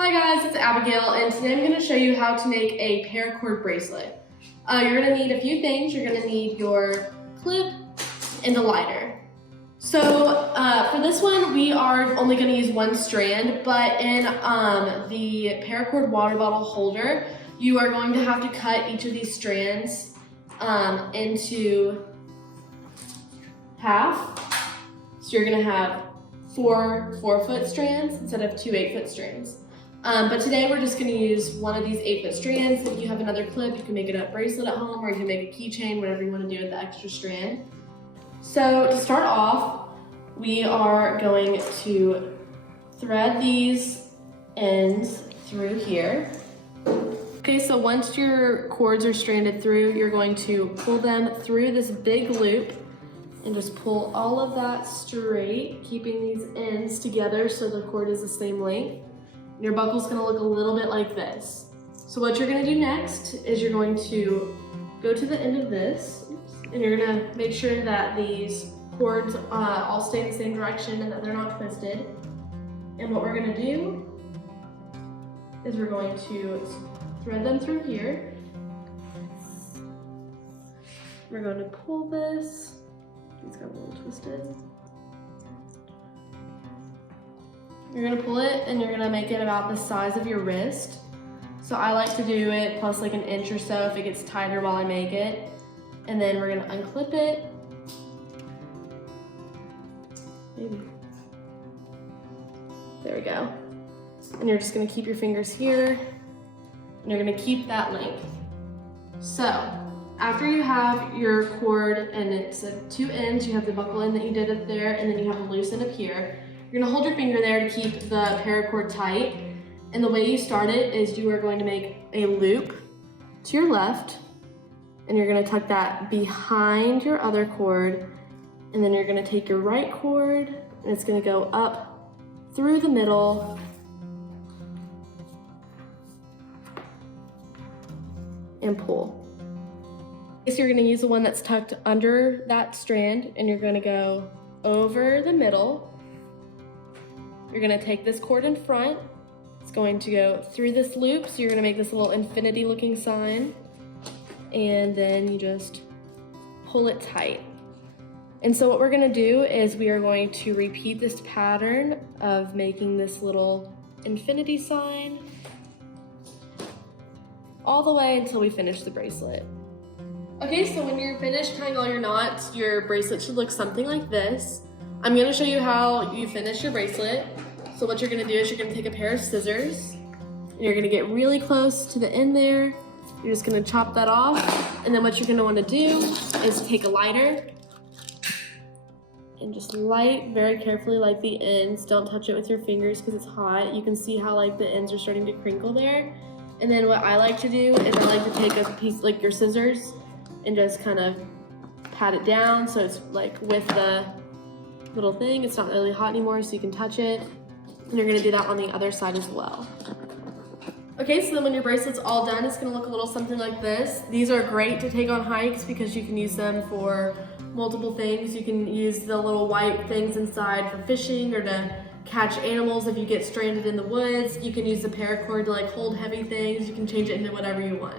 Hi guys, it's Abigail, and today I'm going to show you how to make a paracord bracelet. You're going to need a few things. You're going to need your clip and a lighter. So for this one, we are only going to use one strand, but in the paracord water bottle holder, you are going to have to cut each of these strands into half. So you're going to have four 4-foot strands instead of two 8-foot strands. But today we're just going to use one of these 8-foot strands. If you have another clip, you can make it a bracelet at home, or you can make a keychain, whatever you want to do with the extra strand. So to start off, we are going to thread these ends through here. Okay, so once your cords are stranded through, you're going to pull them through this big loop and just pull all of that straight, keeping these ends together so the cord is the same length. Your buckle's gonna look a little bit like this. So what you're gonna do next is you're going to go to the end of this, and you're gonna make sure that these cords all stay in the same direction and that they're not twisted. And what we're gonna do is we're going to thread them through here. We're going to pull this. It's got a little twisted. You're gonna pull it and you're gonna make it about the size of your wrist. So I like to do it plus like an inch or so if it gets tighter while I make it. And then we're gonna unclip it. Maybe. There we go. And you're just gonna keep your fingers here and you're gonna keep that length. So after you have your cord and it's at 2 ends, you have the buckle end that you did up there, and then you have a loose end up here. You're gonna hold your finger there to keep the paracord tight. And the way you start it is you are going to make a loop to your left, and you're gonna tuck that behind your other cord, and then you're gonna take your right cord, and it's gonna go up through the middle and pull. So you're gonna use the one that's tucked under that strand, and you're gonna go over the middle. You're gonna take this cord in front. It's going to go through this loop, so you're gonna make this little infinity looking sign, and then you just pull it tight. And so what we're gonna do is we are going to repeat this pattern of making this little infinity sign all the way until we finish the bracelet. Okay, so when you're finished tying all your knots, your bracelet should look something like this. I'm gonna show you how you finish your bracelet. So what you're gonna do is you're gonna take a pair of scissors, and you're gonna get really close to the end there. You're just gonna chop that off, and then what you're gonna wanna do is take a lighter and just light very carefully like the ends. Don't touch it with your fingers because it's hot. You can see how like the ends are starting to crinkle there. And then what I like to do is I like to take a piece like your scissors and just kind of pat it down so it's like with the little thing. It's not really hot anymore, so you can touch it. And you're gonna do that on the other side as well. Okay, so then when your bracelet's all done, it's gonna look a little something like this. These are great to take on hikes because you can use them for multiple things. You can use the little white things inside for fishing or to catch animals if you get stranded in the woods. You can use the paracord to like hold heavy things. You can change it into whatever you want.